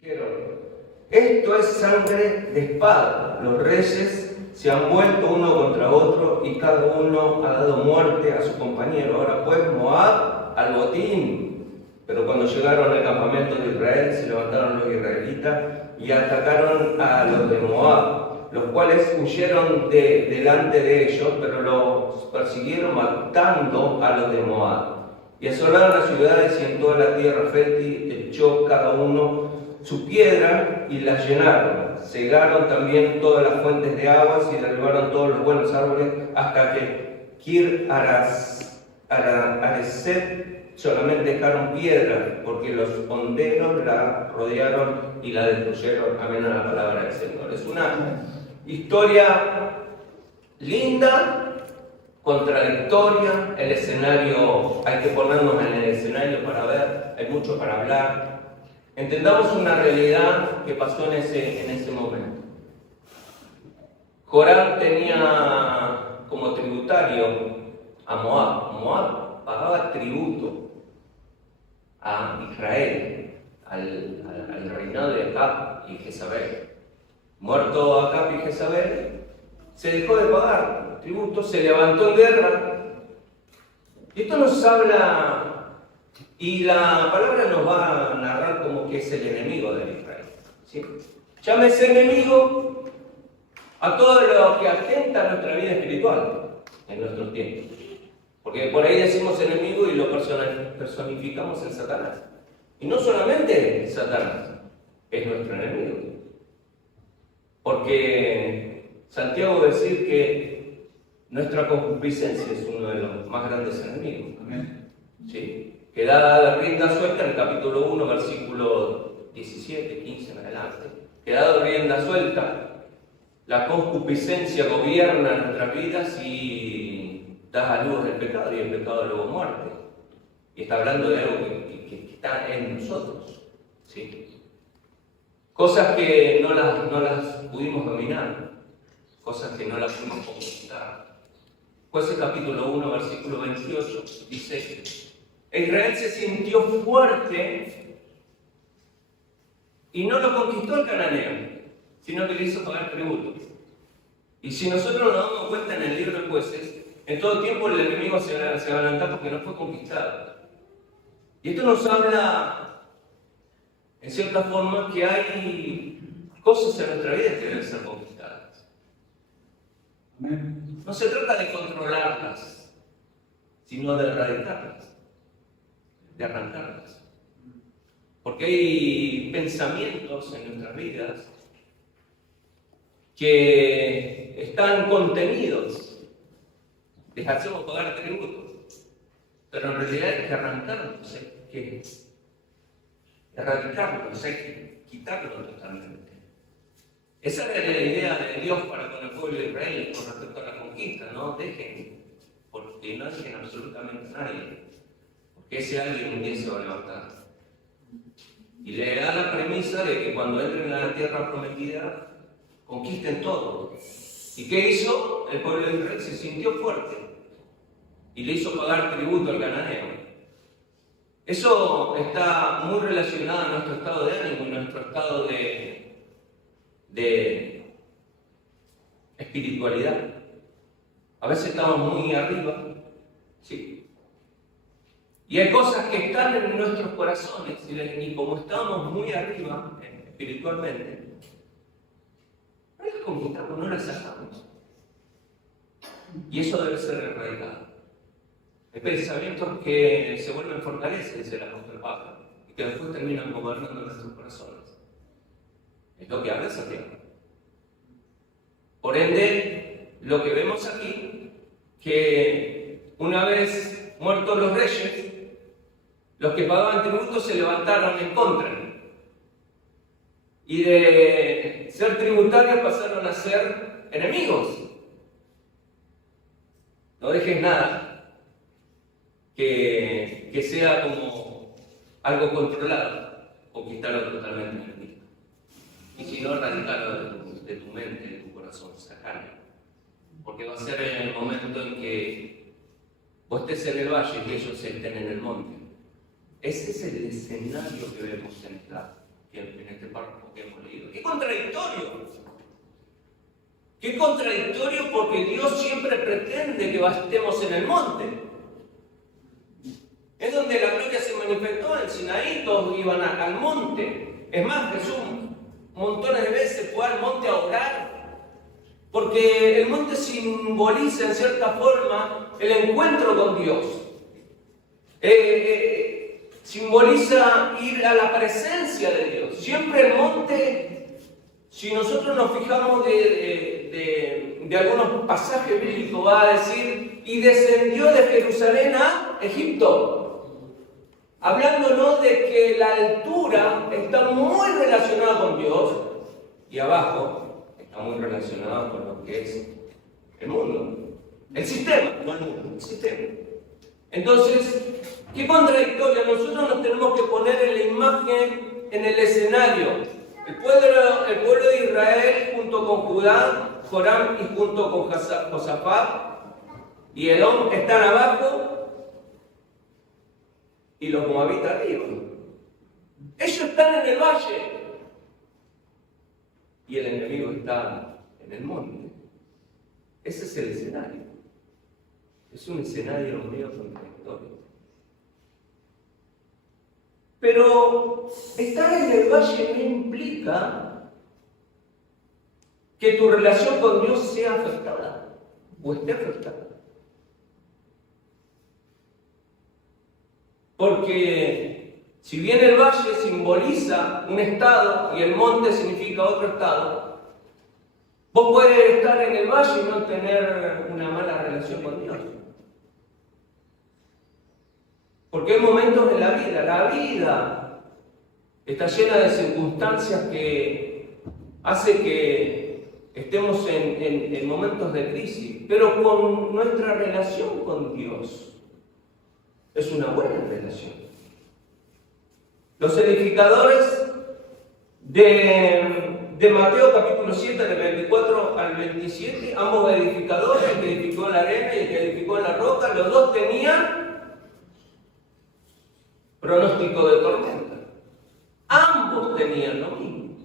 Dijeron, esto es sangre de espada. Los reyes se han vuelto uno contra otro y cada uno ha dado muerte a su compañero. Ahora pues Moab al botín. Pero cuando llegaron al campamento de Israel, se levantaron los israelitas y atacaron a los de Moab, los cuales huyeron delante de ellos, pero los persiguieron matando a los de Moab. Y asolaron las ciudades y en toda la tierra fértil echó cada uno su piedra y las llenaron. Cegaron también todas las fuentes de aguas y derribaron todos los buenos árboles hasta que Kir Hareset solamente dejaron piedras, porque los honderos la rodearon y la destruyeron. Amén a la palabra del Señor. Es una historia linda, contradictoria. El escenario, hay que ponernos en el escenario para ver, hay mucho para hablar. Entendamos una realidad que pasó en ese momento. Joram tenía como tributario a Moab. Moab pagaba tributo a Israel, al reinado de Acab y Jezabel. Muerto Acab y Jezabel, se dejó de pagar tributo, se levantó en guerra. Y esto nos habla, y la palabra nos va a narrar como que es el enemigo de Israel, ¿sí? Llámese enemigo a todo lo que atenta a nuestra vida espiritual en nuestros tiempos. Porque por ahí decimos enemigo y lo personificamos en Satanás. Y no solamente Satanás es nuestro enemigo. Porque Santiago decir que nuestra concupiscencia es uno de los más grandes enemigos. Amén. ¿Sí? Que da rienda suelta en el capítulo 1, versículo 17, 15 en adelante. Que da rienda suelta, la concupiscencia gobierna nuestras vidas y da a luz el pecado, y el pecado luego muerte. Y está hablando de algo que está en nosotros, ¿sí? Cosas que no las pudimos dominar, cosas que no las pudimos conquistar. Jueces capítulo 1, versículo 28, dice: Israel se sintió fuerte y no lo conquistó el cananeo, sino que le hizo pagar tributo. Y si nosotros nos damos cuenta en el libro de Jueces, en todo tiempo el enemigo se va a levantar porque no fue conquistado. Y esto nos habla, en cierta forma, que hay cosas en nuestra vida que deben ser conquistadas. No se trata de controlarlas, sino de erradicarlas, de arrancarlas. Porque hay pensamientos en nuestras vidas que están contenidos. Les hacemos pagar tributos, pero en realidad hay que arrancarlos, hay que erradicarlos, hay que quitarlos totalmente. Esa era la idea de Dios para con el pueblo de Israel con respecto a la conquista. No dejen, porque no dejen absolutamente a nadie, porque ese alguien un día se va a levantar. Y le da la premisa de que cuando entren a la tierra prometida, conquisten todo. ¿Y qué hizo? El pueblo de Israel se sintió fuerte y le hizo pagar tributo al cananeo. Eso está muy relacionado a nuestro estado de ánimo y nuestro estado de espiritualidad. A veces estamos muy arriba, sí. Y hay cosas que están en nuestros corazones y como estamos muy arriba espiritualmente, no las conquistamos, no las sacamos. Y eso debe ser erradicado. Hay pensamientos que se vuelven fortalezas, dice el apóstol Pablo, y que después terminan gobernando nuestros corazones. Es lo que habla Santiago. Por ende, lo que vemos aquí, que una vez muertos los reyes, los que pagaban tributo se levantaron en contra. Y de ser tributarios pasaron a ser enemigos. No dejes nada que sea como algo controlado, conquistarlo totalmente en ti. Y si no, erradicarlo de tu mente, de tu corazón, sacarlo. Porque va a ser en el momento en que vos estés en el valle y ellos estén en el monte. Ese es el escenario que vemos en en este párrafo que hemos leído. ¡Qué contradictorio! ¡Qué contradictorio! Porque Dios siempre pretende que estemos en el monte. Es donde la gloria se manifestó en Sinaí, todos iban al monte. Es más, Jesús montones de veces fue al monte a orar, porque el monte simboliza en cierta forma el encuentro con Dios. Simboliza ir a la presencia de Dios. Siempre el monte, si nosotros nos fijamos de algunos pasajes bíblicos, va a decir, y descendió de Jerusalén a Egipto. Hablándonos de que la altura está muy relacionada con Dios y abajo está muy relacionada con lo que es el mundo. El sistema, no el mundo, el sistema. Entonces, qué contradictorio. Nosotros nos tenemos que poner en la imagen, en el escenario. El pueblo de Israel junto con Judá, Joram y junto con Josafat y Edom están abajo y los moabitas arriba. Ellos están en el valle y el enemigo está en el monte. Ese es el escenario. Es un escenario medio contradictorio. Pero estar en el valle no implica que tu relación con Dios sea afectada o esté afectada. Porque si bien el valle simboliza un estado y el monte significa otro estado, vos podés estar en el valle y no tener una mala relación con Dios. Porque hay momentos en la vida está llena de circunstancias que hace que estemos en momentos de crisis, pero con nuestra relación con Dios es una buena relación. Los edificadores de Mateo capítulo 7, del 24 al 27, ambos edificadores, el que edificó en la arena y el que edificó en la roca, los dos tenían pronóstico de tormenta. Ambos tenían lo mismo.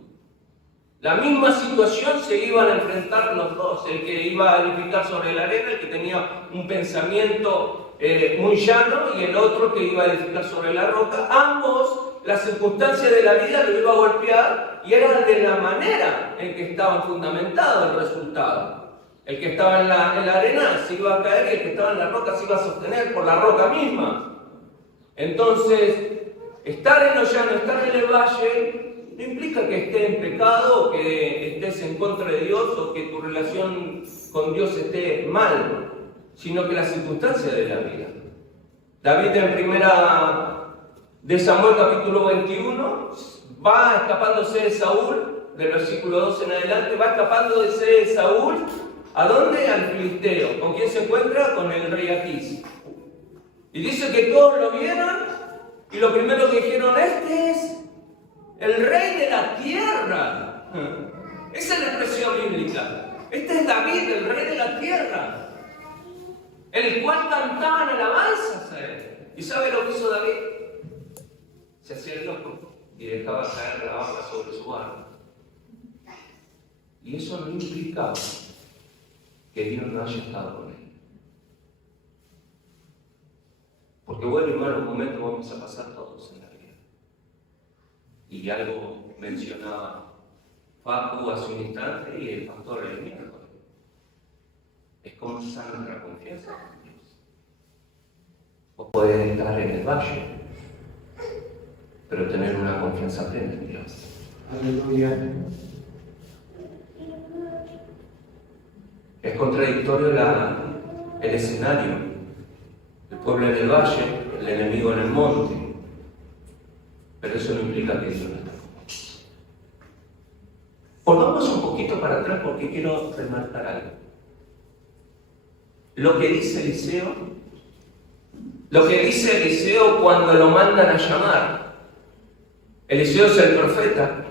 La misma situación se iban a enfrentar los dos. El que iba a edificar sobre la arena, el que tenía un pensamiento muy llano, y el otro que iba a edificar sobre la roca. Ambos, las circunstancias de la vida lo iba a golpear y era de la manera en que estaban fundamentados el resultado. El que estaba en la arena se iba a caer y el que estaba en la roca se iba a sostener por la roca misma. Entonces, estar en lo llano, estar en el valle, no implica que estés en pecado o que estés en contra de Dios o que tu relación con Dios esté mal, sino que las circunstancias de la vida. David en primera de Samuel capítulo 21 va escapándose de Saúl, del versículo 12 en adelante, va escapándose de Saúl, ¿a dónde? Al filisteo. ¿Con quién se encuentra? Con el rey Aquís. Y dice que todos lo vieron y lo primero que dijeron, este es el rey de la tierra. Esa es la expresión bíblica. Este es David, el rey de la tierra, el cual cantaban alabanzas a él. ¿Y sabe lo que hizo David? Se hacía el loco y dejaba caer la hoja sobre su arma. Y eso no implicaba que Dios no haya estado con él. Porque bueno y malos momentos vamos a pasar todos en la vida. Y algo mencionaba Facu hace un instante y el pastor el miércoles. Es como usar nuestra confianza en Dios. Vos podés estar en el valle, pero tener una confianza plena en Dios. Aleluya. Es contradictorio el escenario. El pueblo en el valle, el enemigo en el monte. Pero eso no implica que Dios no está con nosotros. Volvamos un poquito para atrás porque quiero remarcar algo. Lo que dice Eliseo cuando lo mandan a llamar. Eliseo es el profeta.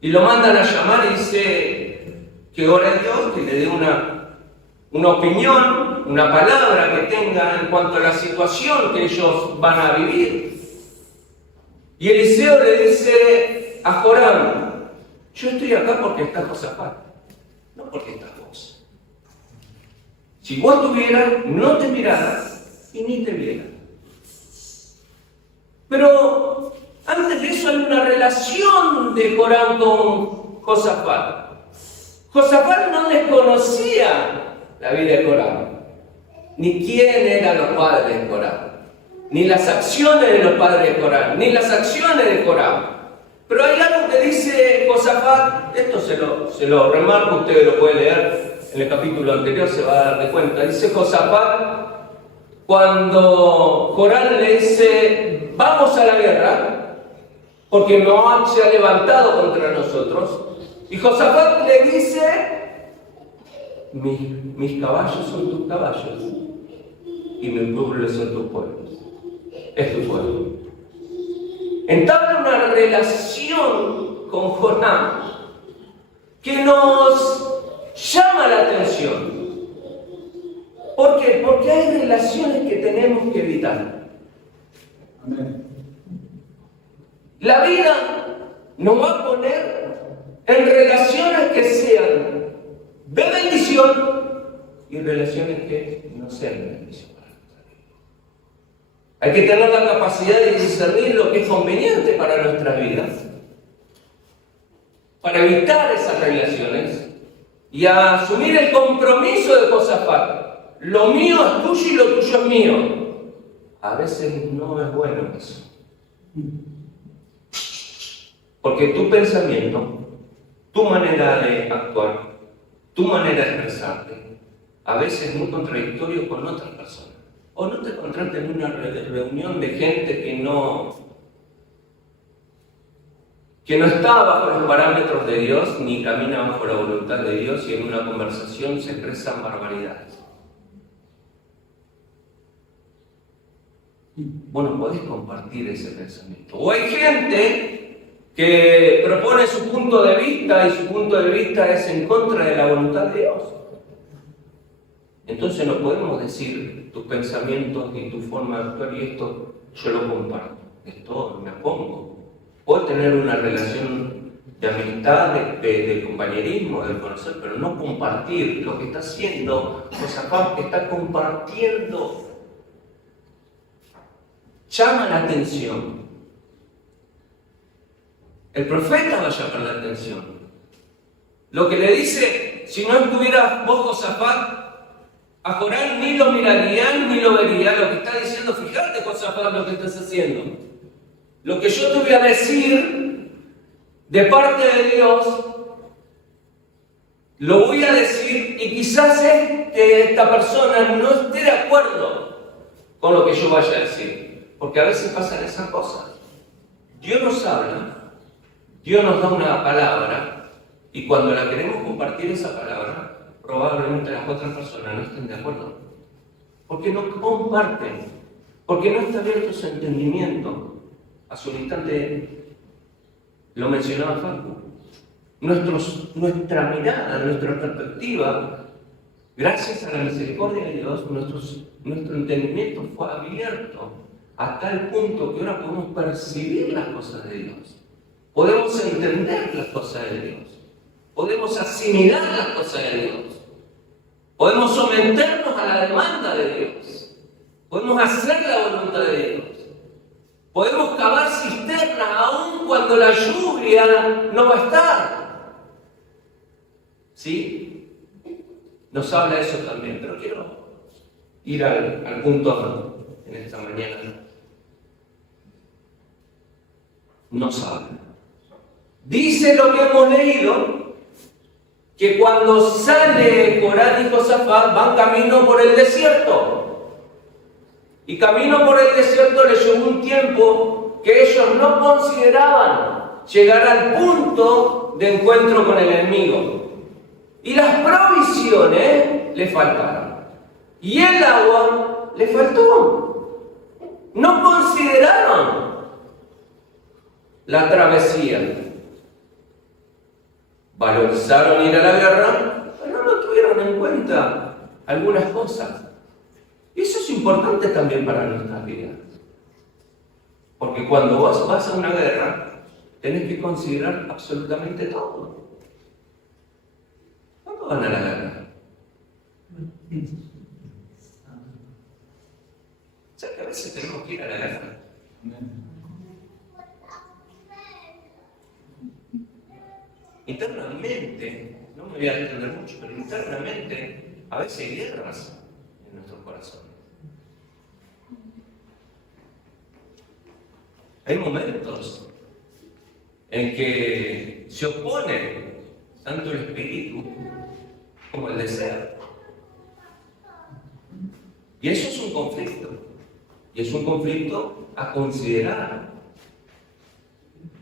Y lo mandan a llamar y dice que ore a Dios, que le dé una opinión, una palabra que tenga en cuanto a la situación que ellos van a vivir. Y Eliseo le dice, a Joram, yo estoy acá porque está Josafat, no porque estás vos. Si vos estuvieras, no te miraras y ni te vieras. Pero antes de eso hay una relación de Joram con Josafat. Josafat no desconocía la vida de Joram, ni quién eran los padres de Joram, ni las acciones de los padres de Joram, ni las acciones de Joram. Pero hay algo que dice Josafat, esto se lo remarco, ustedes lo pueden leer en el capítulo anterior, se va a dar de cuenta. Dice Josafat, cuando Joram le dice, vamos a la guerra, porque Moab se ha levantado contra nosotros, y Josafat le dice, mis caballos son tus caballos, y mi pueblo son tus pueblos. Es tu pueblo. Entabla una relación con Joram que nos llama la atención. ¿Por qué? Porque hay relaciones que tenemos que evitar. Amén. La vida nos va a poner en relaciones que sean de bendición y relaciones que no sean de bendición. Hay que tener la capacidad de discernir lo que es conveniente para nuestras vidas, para evitar esas relaciones y asumir el compromiso de Josafat. Lo mío es tuyo y lo tuyo es mío. A veces no es bueno eso. Porque tu pensamiento, tu manera de actuar, tu manera de expresarte, a veces es muy contradictorio con otras personas. O no te encontraste en una reunión de gente que no está bajo los parámetros de Dios, ni camina bajo la voluntad de Dios, y en una conversación se expresan barbaridades. Bueno, podés compartir ese pensamiento. O hay gente que propone su punto de vista y su punto de vista es en contra de la voluntad de Dios. Entonces no podemos decir tus pensamientos y tu forma de actuar y esto yo lo comparto, esto me opongo. Puedo tener una relación de amistad, de compañerismo, de conocer, pero no compartir lo que está haciendo Josafat, está compartiendo. Llama la atención. El profeta va a llamar la atención. Lo que le dice, si no estuvieras vos Josafat, a Joram ni lo mirarían ni lo verían. Lo que está diciendo, fíjate Josafat lo que estás haciendo. Lo que yo te voy a decir de parte de Dios, lo voy a decir y quizás esta persona no esté de acuerdo con lo que yo vaya a decir. Porque a veces pasan esas cosas. Dios nos habla, Dios nos da una palabra y cuando la queremos compartir esa palabra, probablemente las otras personas no estén de acuerdo. Porque no comparten, porque no está abierto su entendimiento. Hace un instante lo mencionaba Facu. Nuestra mirada, nuestra perspectiva, gracias a la misericordia de Dios, nuestro entendimiento fue abierto a tal punto que ahora podemos percibir las cosas de Dios. Podemos entender las cosas de Dios. Podemos asimilar las cosas de Dios. Podemos someternos a la demanda de Dios. Podemos hacer la voluntad de Dios. Podemos cavar cisternas aún cuando la lluvia no va a estar. ¿Sí? Nos habla eso también, pero quiero ir al punto en esta mañana. Nos habla. Dice lo que hemos leído, que cuando sale Joram y Josafat van camino por el desierto. Y camino por el desierto les llevó un tiempo que ellos no consideraban llegar al punto de encuentro con el enemigo. Y las provisiones le faltaron. Y el agua le faltó. No consideraron la travesía. Valorizaron ir a la guerra, pero no tuvieron en cuenta algunas cosas. Y eso es importante también para nuestras vidas. Porque cuando vos vas a una guerra, tenés que considerar absolutamente todo. ¿Cuándo van a la guerra? O sea que a veces tenemos que ir a la guerra. Internamente, no me voy a entender mucho, pero internamente a veces hay guerras en nuestros corazones. Hay momentos en que se opone tanto el espíritu como el deseo. Y eso es un conflicto. Y es un conflicto a considerar.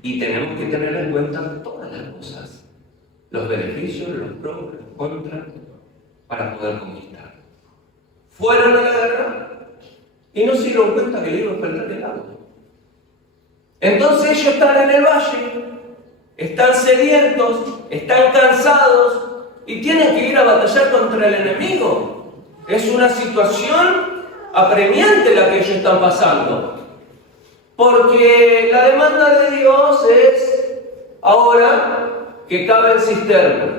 Y tenemos que tener en cuenta todas las cosas, los beneficios, los pros, los contras, para poder conquistar. Fueron a la guerra y no se dieron cuenta que le iba a faltar el agua. Entonces ellos están en el valle, están sedientos, están cansados y tienen que ir a batallar contra el enemigo. Es una situación apremiante la que ellos están pasando. Porque la demanda de Dios es ahora que caben cisternas.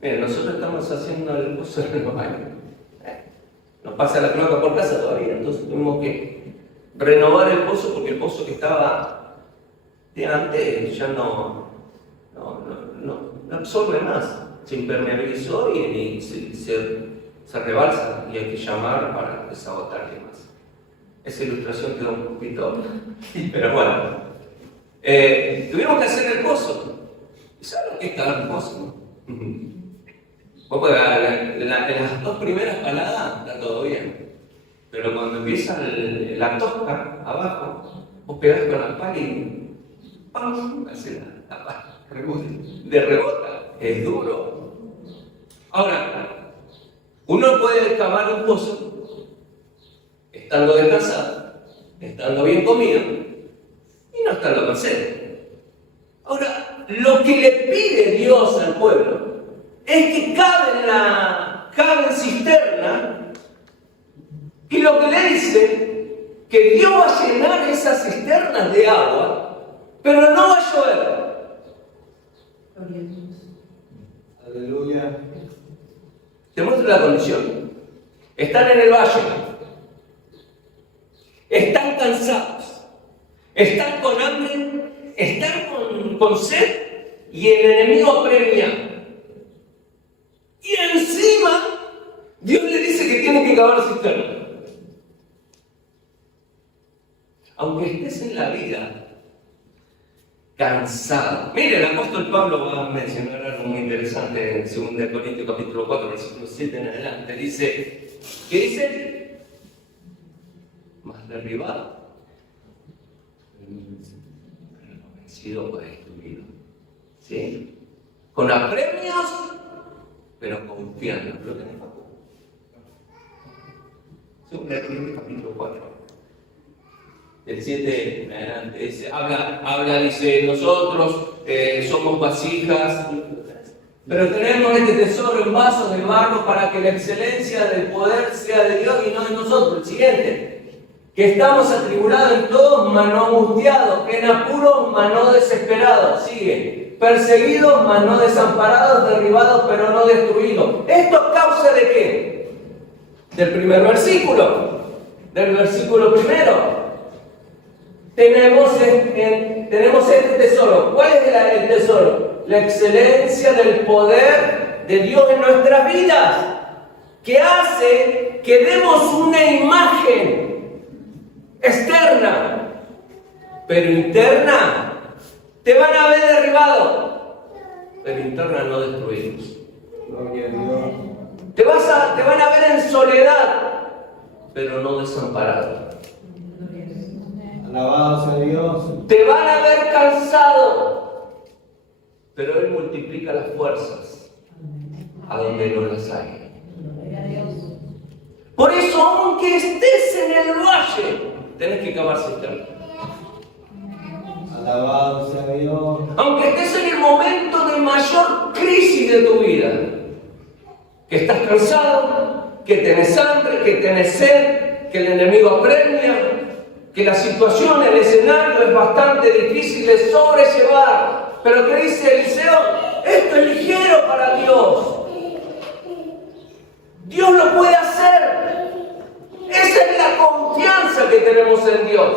Miren, nosotros estamos haciendo el pozo de renovar. Nos pasa la cloaca por casa todavía, entonces tuvimos que renovar el pozo porque el pozo que estaba de antes ya no absorbe más. Se impermeabilizó y se rebalsa y hay que llamar para desagotarle más. Esa ilustración quedó un poquito, pero bueno. Tuvimos que hacer el pozo. ¿Y saben lo que es cavar un pozo? En las dos primeras paladas está todo bien. Pero cuando empieza la tosca abajo, vos pegás con la pala y ¡pam! Hace la pala de rebota. Es duro. Ahora, uno puede cavar un pozo estando descansado, estando bien comido y no estando con sed. Ahora, lo que le pide Dios al pueblo es que cabe en cisterna, y lo que le dice que Dios va a llenar esas cisternas de agua, pero no va a llover. Aleluya. Te muestro la condición. Están en el valle. Están cansados, están con hambre, están con sed y el enemigo apremia. Y encima Dios le dice que tiene que cavar cisterna. Aunque estés en la vida cansado. Mire, el apóstol Pablo va a mencionar algo muy interesante en 2 Corintios capítulo 4, versículo 7 en adelante. Dice, ¿qué dice? Más derribado, pero no vencido o destruido. ¿Sí? Con apremios, pero confiando. ¿Lo tenés, Paco? 2 Corintios capítulo 4. El 7 en adelante dice, habla, dice, nosotros somos vasijas, pero tenemos este tesoro en vasos de barro para que la excelencia del poder sea de Dios y no de nosotros. El siguiente. Que estamos atribulados en todo, mas no angustiados, en apuros, mas no desesperados. Sigue. Perseguidos, mas no desamparados, derribados, pero no destruidos. ¿Esto a causa de qué? Del primer versículo. Del versículo primero. Tenemos este tesoro. ¿Cuál es el tesoro? La excelencia del poder de Dios en nuestras vidas, que hace que demos una imagen externa, pero interna. Te van a ver derribado, pero interna no destruidos. Gloria a Dios. Te van a ver en soledad, pero no desamparado. Alabado sea Dios. Te van a ver cansado, pero Él multiplica las fuerzas a donde no las hay. Por eso, aunque estés en el valle, tenés que cavar cisterna. Alabado sea Dios. Aunque estés en el momento de mayor crisis de tu vida, que estás cansado, que tenés hambre, que tenés sed, que el enemigo apremia, que la situación, el escenario es bastante difícil de sobrellevar, pero que dice Eliseo, esto es ligero para Dios. Dios lo puede hacer. Esa es la confianza que tenemos en Dios,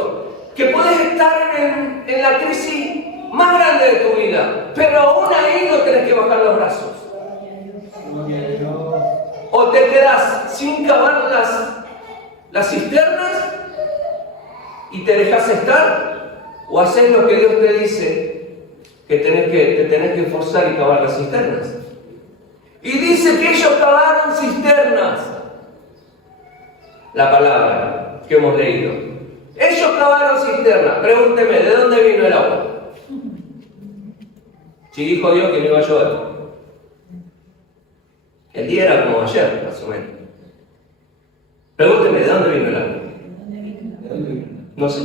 que puedes estar en la crisis más grande de tu vida, pero aún ahí no tenés que bajar los brazos. O te quedas sin cavar las cisternas y te dejas estar, o haces lo que Dios te dice, que te tenés que esforzar y cavar las cisternas. Y dice que ellos cavaron cisternas. La palabra que hemos leído. Ellos cavaron cisternas. Pregúnteme, ¿de dónde vino el agua? Si dijo Dios que no iba a llover. El día era como ayer, más o menos. Pregúnteme, ¿de dónde vino el agua? No sé.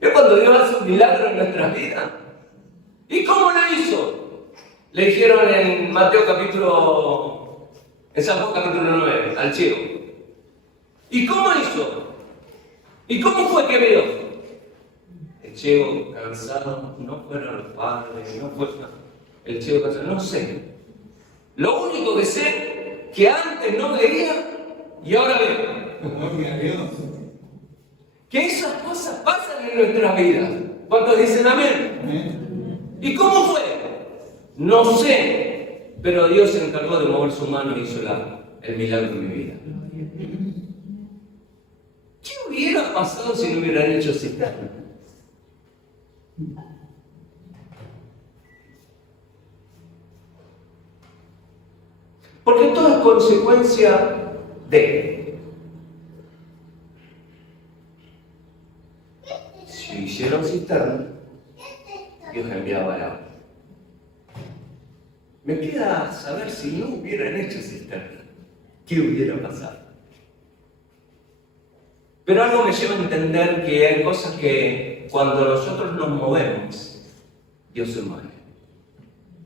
Es cuando Dios hace un milagro en nuestras vidas. ¿Y cómo lo hizo? Le dijeron en San Juan capítulo 9, al ciego. ¿Y cómo hizo? ¿Y cómo fue que vio? El ciego cansado, no fueron los padres, no fue el ciego cansado, no sé. Lo único que sé, que antes no veía y ahora veo. Gloria a Dios. Que esas cosas pasan en nuestras vidas. ¿Cuántos dicen amén? Amén. ¿Y cómo fue? No sé, pero Dios se encargó de mover su mano y hizo el milagro en mi vida. ¿Qué hubiera pasado si no hubieran hecho cisterna? Porque todo es consecuencia de. Si hicieron cisterna, Dios enviaba el agua. Me queda saber si no hubieran hecho cisterna, ¿qué hubiera pasado? Pero algo me lleva a entender que hay cosas que cuando nosotros nos movemos, Dios se mueve.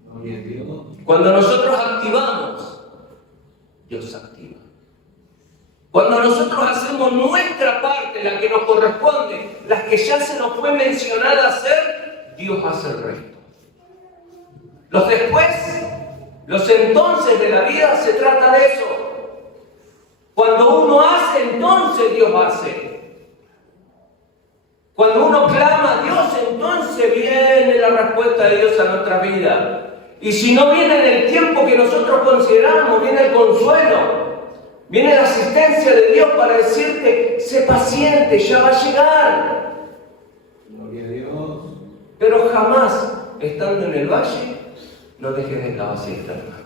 Gloria a Dios. Cuando nosotros activamos, Dios se activa. Cuando nosotros hacemos nuestra parte, la que nos corresponde, la que ya se nos fue mencionada hacer, Dios hace el resto. Los después, los entonces de la vida se trata de eso. Cuando uno hace, entonces Dios hace. Cuando uno clama a Dios, entonces viene la respuesta de Dios a nuestra vida. Y si no viene en el tiempo que nosotros consideramos, viene el consuelo. Viene la asistencia de Dios para decirte, sé paciente, ya va a llegar. Gloria a Dios. Pero jamás, estando en el valle, no dejes de cavar cisternas.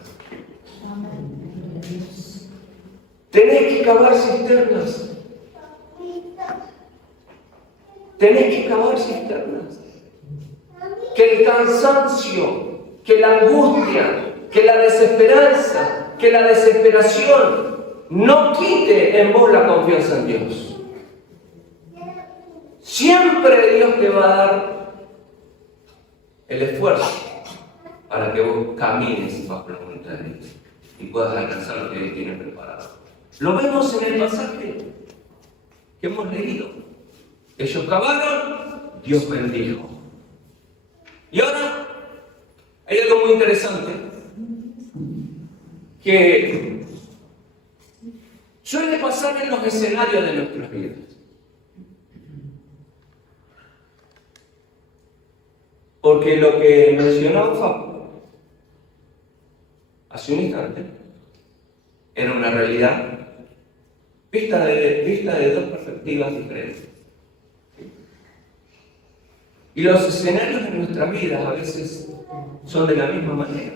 Tenés que cavar cisternas. Tenés que cavar cisternas. Que el cansancio, que la angustia, que la desesperanza, que la desesperación no quite en vos la confianza en Dios. Siempre Dios te va a dar el esfuerzo para que vos camines bajo la voluntad de Dios y puedas alcanzar lo que Dios tiene preparado. Lo vemos en el pasaje que hemos leído. Ellos cavaron, Dios bendijo. Y ahora hay algo muy interesante que suele pasar en los escenarios de nuestras vidas. Porque lo que mencionaba Facu hace un instante era una realidad vista de dos perspectivas diferentes. Y los escenarios de nuestras vidas a veces son de la misma manera.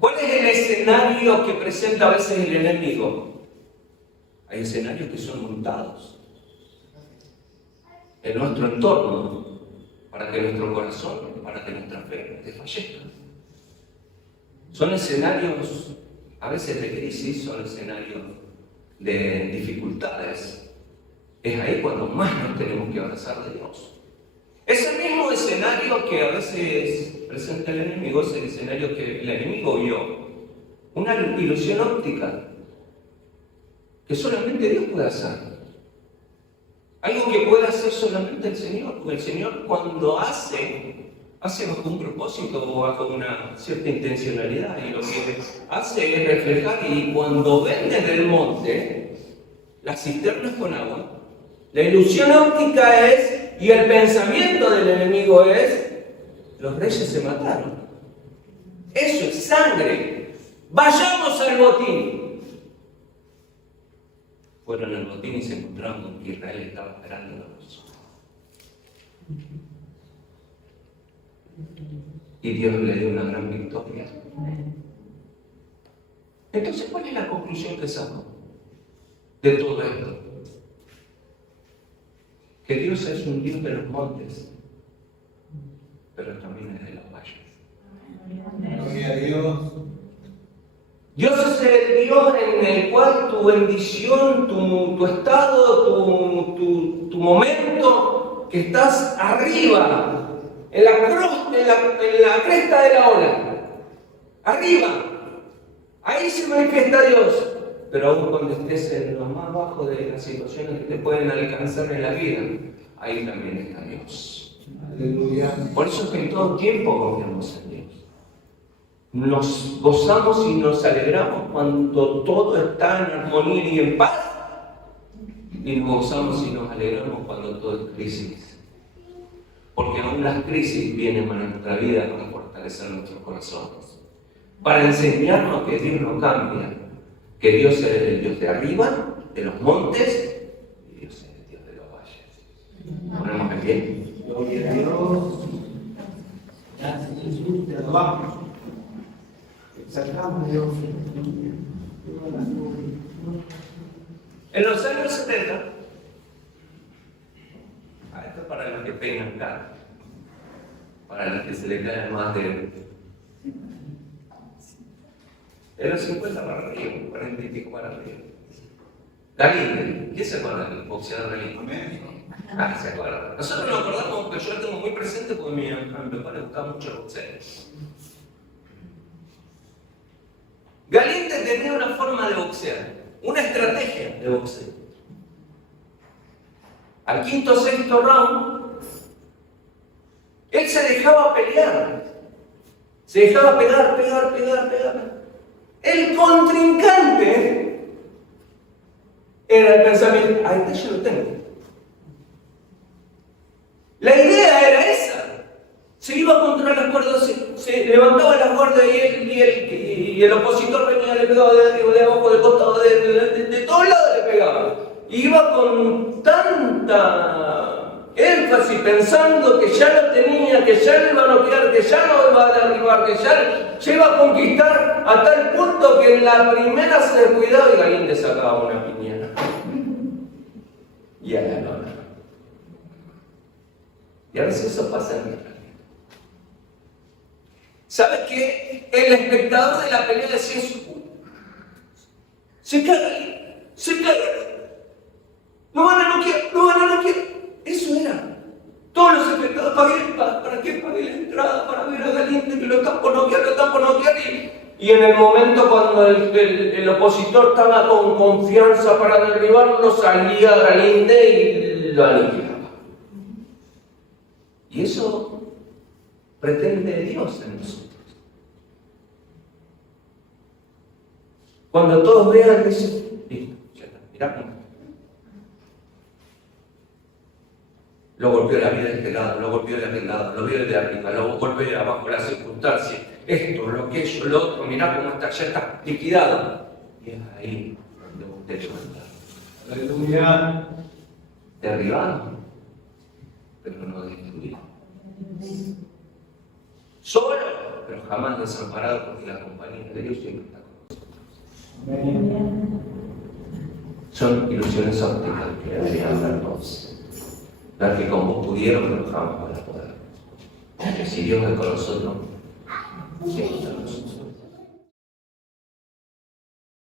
¿Cuál es el escenario que presenta a veces el enemigo? Hay escenarios que son montados en nuestro entorno para que nuestro corazón, para que nuestra fe desfallezca. Son escenarios a veces de crisis, son escenarios de dificultades. Es ahí cuando más nos tenemos que abrazar de Dios. Ese mismo escenario que a veces presenta el enemigo es el escenario que el enemigo vio una ilusión óptica que solamente Dios puede hacer. Algo que puede hacer solamente el Señor, porque el Señor cuando hace bajo un propósito o bajo una cierta intencionalidad, y lo que hace es reflejar, y cuando ven desde el monte las cisternas con agua, la ilusión óptica es, y el pensamiento del enemigo es, los reyes se mataron. Eso es sangre. Vayamos al botín. Fueron al botín y se encontraron con que Israel estaba esperando la luz. Y Dios le dio una gran victoria. Entonces, ¿cuál es la conclusión que saco de todo esto? Que Dios es un Dios de los montes, pero también es de los valles. Gloria a Dios. Dios es el Dios en el cual tu bendición, tu estado, tu momento, que estás arriba, en la cresta de la ola, arriba, ahí se manifiesta Dios. Pero aún cuando estés en lo más bajo de las situaciones que te pueden alcanzar en la vida, ahí también está Dios. Aleluya. Por eso es que en todo tiempo confiamos en Dios. Nos gozamos y nos alegramos cuando todo está en armonía y en paz. Y nos gozamos y nos alegramos cuando todo es crisis. Porque aún las crisis vienen a nuestra vida para fortalecer nuestros corazones. Para enseñarnos que Dios no cambia. Que Dios es el Dios de arriba, de los montes, y Dios es el Dios de los valles. Ponemos en pie. Gloria a Dios. Gracias, Jesús. Te adoramos. Exaltamos, Dios. En los años 70, esto es para los que peinan cara, para los que se le cae más de... En los 50 para arriba, 40 y pico para arriba. Galíndez, ¿quién se acuerda del boxeador Galíndez? Amén. Se acuerda. Nosotros nos acordamos, que yo lo tengo muy presente porque a mi papá le gustaba mucho el boxeo. Galíndez tenía una forma de boxear, una estrategia de boxeo. Al quinto o sexto round, él se dejaba pelear. Se dejaba pegar. El contrincante era el pensamiento, este yo lo tengo. La idea era esa. Se iba contra las cuerdas, se levantaba las cuerdas y el opositor venía, le pegaba de arriba, de abajo, de costado, de todos lados le pegaba. Iba con tanta énfasis pensando que ya lo tenía, que ya lo iba a noquear, que ya lo iba a derribar, que ya iba a conquistar, a tal punto que en la primera se descuidaba y Galíndez sacaba una piñera. Y a la lona. Y a veces eso pasa en nuestra vida. ¿Sabes qué? El espectador de la pelea decía eso. Se caga. No van a noquear. Eso era. Todos los espectadores, ¿para qué pagué la entrada? Para ver a Galíndez que lo están por noquear. Y en el momento cuando el opositor estaba con confianza para derribarlo, salía Galíndez y lo aniquilaba. Y eso pretende Dios en nosotros. Cuando todos vean, dicen, listo, ya está, mirá cómo. Lo golpeó la vida de este lado, lo golpeó de aquel lado, lo vio de arriba, lo golpeó de abajo, las circunstancias, esto, lo que aquello, lo otro, mirá cómo está, ya está liquidado. Y es ahí donde vos te levantás. Aleluya. Derribado, pero no destruido. Solo, pero jamás desamparado, porque la compañía de Dios siempre está con nosotros. Amén. Son ilusiones ópticas que deberían ver todos. Ver que con vos pudieron, pero jamás van a poder. Porque si Dios es con nosotros, siempre está con nosotros.